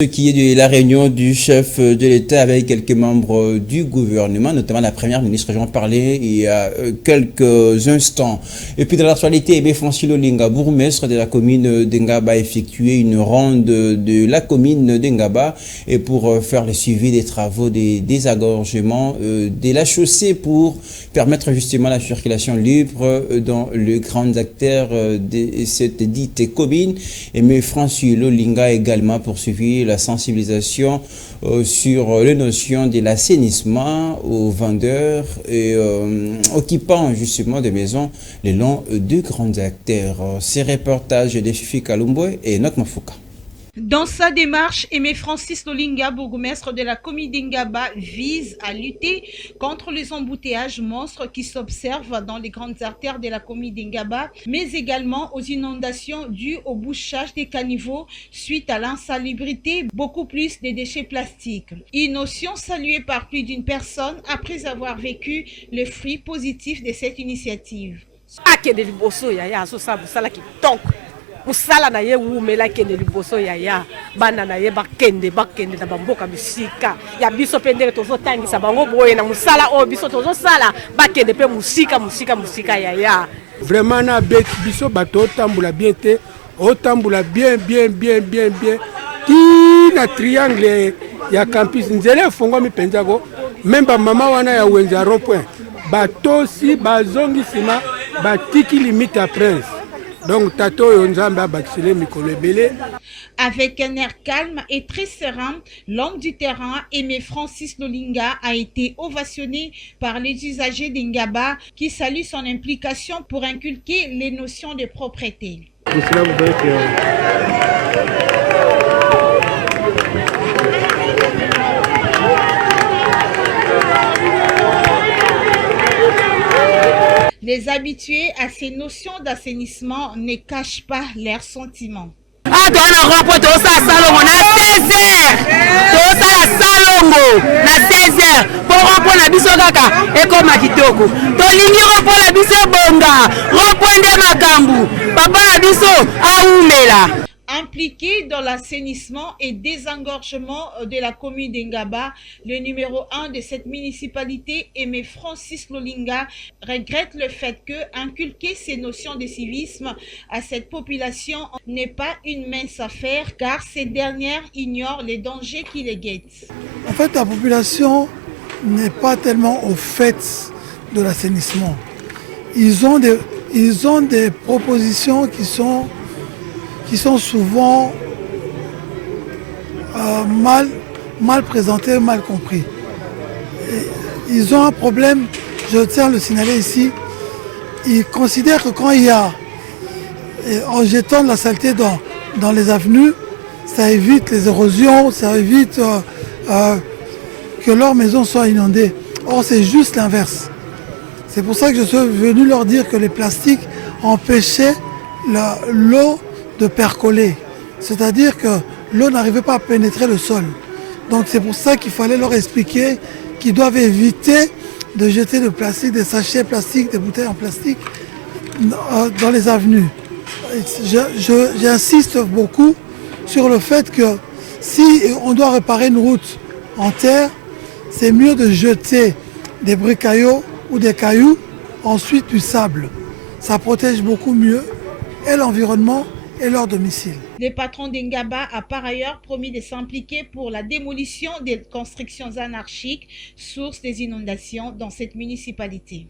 Ce qui est de la réunion du chef de l'État avec quelques membres du gouvernement, notamment la première ministre, j'en parlais il y a quelques instants. Et puis dans l'actualité, Francis Lolinga, bourgmestre de la commune d'Engaba, a effectué une ronde de la commune d'Engaba et pour faire le suivi des travaux des désengorgements de la chaussée pour permettre justement la circulation libre dans les grands acteurs de cette dite commune. Et Francis Lolinga a également poursuivi la sensibilisation sur les notions de l'assainissement aux vendeurs et occupant justement des maisons le long de grands acteurs. Ces reportages de Fifi Kalumbo et Nok Mafouka. Dans sa démarche, Francis Lolinga, bourgmestre de la commune d'Engaba, vise à lutter contre les embouteillages monstres qui s'observent dans les grandes artères de la commune d'Engaba, mais également aux inondations dues au bouchage des caniveaux suite à l'insalubrité, beaucoup plus des déchets plastiques. Une notion saluée par plus d'une personne après avoir vécu le fruit positif de cette initiative. Musala na ye wumela kende liboso ya bana na ye bakende na bamboka bisika ya biso pendele tozo tangisa bango boye na musala o biso tozo sala bakende pe musika ya vraiment na biso bato tambula bien te o tambula bien ti na triangle ya campus nzele fongo mi penzago même ba mama wana ya wenza rond-point bato si bazongi sima batiki limite à Prince. Donc, avec un air calme et très serein, l'homme du terrain, Francis Lolinga, a été ovationné par les usagers d'Engaba qui saluent son implication pour inculquer les notions de propreté. Les habitués à ces notions d'assainissement ne cachent pas leurs sentiments. Ah, tu as un rapport, tu as ça salongo na 16h. Tu as ça salongo na 16h. Pour rapport na biso kaka et comme kitoko. To lingi rapport na biso bonga. Rapport de makambu. Papa na biso aumela. Impliqué dans l'assainissement et désengorgement de la commune d'Engaba, le numéro 1 de cette municipalité, Francis Lolinga, regrette le fait que inculquer ces notions de civisme à cette population n'est pas une mince affaire car ces dernières ignorent les dangers qui les guettent. En fait, la population n'est pas tellement au fait de l'assainissement. Ils ont des propositions qui sont souvent mal présentés, mal compris. Et ils ont un problème, je tiens à le signaler ici, ils considèrent que quand il y a, en jetant de la saleté dans les avenues, ça évite les érosions, ça évite que leurs maisons soient inondées. Or, c'est juste l'inverse. C'est pour ça que je suis venu leur dire que les plastiques empêchaient l'eau de percoler, c'est-à-dire que l'eau n'arrivait pas à pénétrer le sol. Donc c'est pour ça qu'il fallait leur expliquer qu'ils doivent éviter de jeter de plastique, des sachets plastiques, des bouteilles en plastique dans les avenues. J'insiste beaucoup sur le fait que si on doit réparer une route en terre, c'est mieux de jeter des bricaillots ou des cailloux, ensuite du sable. Ça protège beaucoup mieux et l'environnement et leur domicile. Le patron d'Engaba a par ailleurs promis de s'impliquer pour la démolition des constructions anarchiques, source des inondations dans cette municipalité.